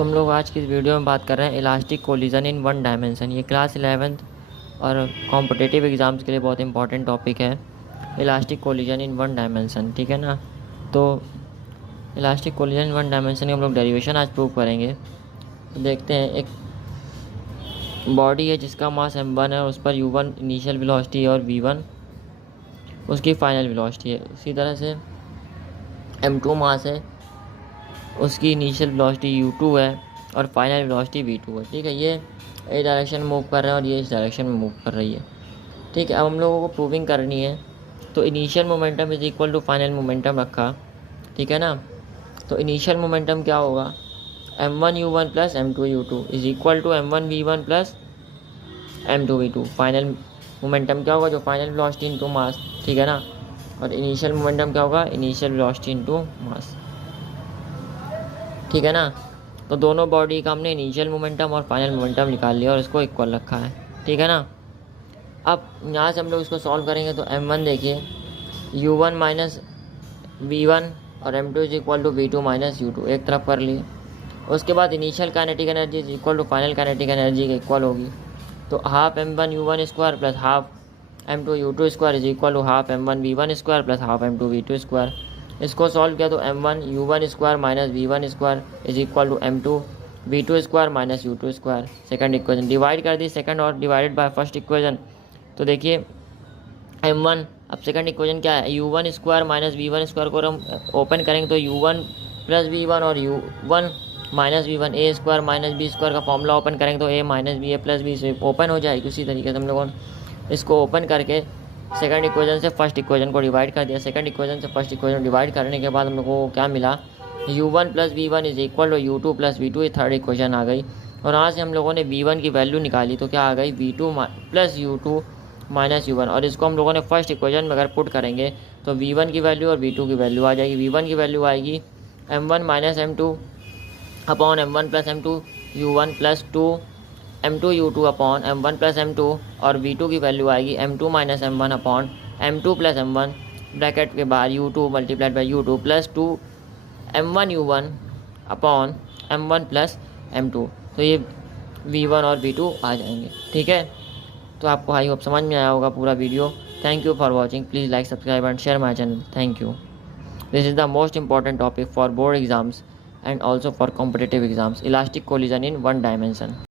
तो हम लोग आज की इस वीडियो में बात कर रहे हैं elastic collision in one dimension. ये क्लास 11th और कॉम्पिटिटिव एग्ज़ाम्स के लिए बहुत इंपॉर्टेंट टॉपिक है, elastic collision in one dimension. ठीक है ना। तो elastic collision in one dimension की हम लोग डेरिवेशन आज प्रूव करेंगे। तो देखते हैं, एक बॉडी है जिसका मास m1 है और उस पर u1 इनिशियल वेलोसिटी है और v1 उसकी फाइनल वेलोसिटी है। उसी तरह से m2 मास है, उसकी इनिशियल वेलोसिटी u2 है और फाइनल वेलोसिटी v2 है। ठीक है, ये इस डायरेक्शन में मूव कर रहे हैं और ये इस डायरेक्शन में मूव कर रही है। ठीक है, अब हम लोगों को प्रूविंग करनी है। तो initial momentum is equal to final momentum रखा। ठीक है ना। तो इनिशियल मोमेंटम क्या होगा, m1u1 plus m2u2 is equal to m1v1 plus m2v2। Final momentum क्या होगा, जो फाइनल वेलोसिटी इनटू मास। ठीक है ना। और इनिशियल मोमेंटम क्या होगा, इनिशियल वेलोसिटी इनटू मास। ठीक है ना। तो दोनों बॉडी का हमने इनिशियल मोमेंटम और फाइनल मोमेंटम निकाल लिया और इसको इक्वल रखा है। ठीक है ना। अब यहाँ से हम लोग इसको सॉल्व करेंगे तो m1 देखिए u1 माइनस v1 और m2 is equal to v2 minus u2 एक तरफ कर लिए। उसके बाद initial kinetic energy is equal to final kinetic energy के इक्वल होगी। तो half m1u1 square plus half m2u2 square is equal to half m1v1 square plus half m2v2 square. इसको सॉल्व किया तो m1u1 square minus v1 square is equal to m2v2 square minus u2 square. Second equation divide कर दी, second और divided by first equation. तो देखिए m1, अब second equation क्या है, u1 square minus v1 square को हम ओपन करेंगे तो u1 प्लस v1 और u1 minus v1 a square minus b square का फॉर्मूला ओपन करेंगे तो a minus b a plus b से ओपन हो जाएगी। उसी तरीके से हम लोगों ने इसको ओपन करके सेकंड इक्वेशन से फर्स्ट इक्वेशन को डिवाइड कर दिया। सेकंड इक्वेशन से फर्स्ट इक्वेशन डिवाइड करने के बाद हम लोगों को क्या मिला, u1 plus v1 is equal to u2 plus v2। ये थर्ड इक्वेशन आ गई। और यहाँ से हम लोगों ने v1 की वैल्यू निकाली तो क्या आ गई, v2 plus u2 minus u1। और इसको हम लोगों ने फर्स्ट इक्वेशन में अगर पुट करेंगे तो v1 की वैल्यू और v2 की वैल्यू आ जाएगी। v1 की वैल्यू आएगी m1 minus m2 upon m1 plus m2 u1 plus 2 m2 u2 upon m1 plus m2 और v2 की वैल्यू आएगी m2 minus m1 upon m2 plus m1 bracket के बाद u2 multiplied by u2 plus 2 m1 u1 upon m1 plus m2। तो ये v1 और v2 आ जाएंगे। ठीक है, तो आपको आई होप समझ में आया होगा पूरा video. Thank you for watching. Please like, subscribe and share my channel. Thank you. This is the most important topic for board exams and also for competitive exams, elastic collision in one dimension.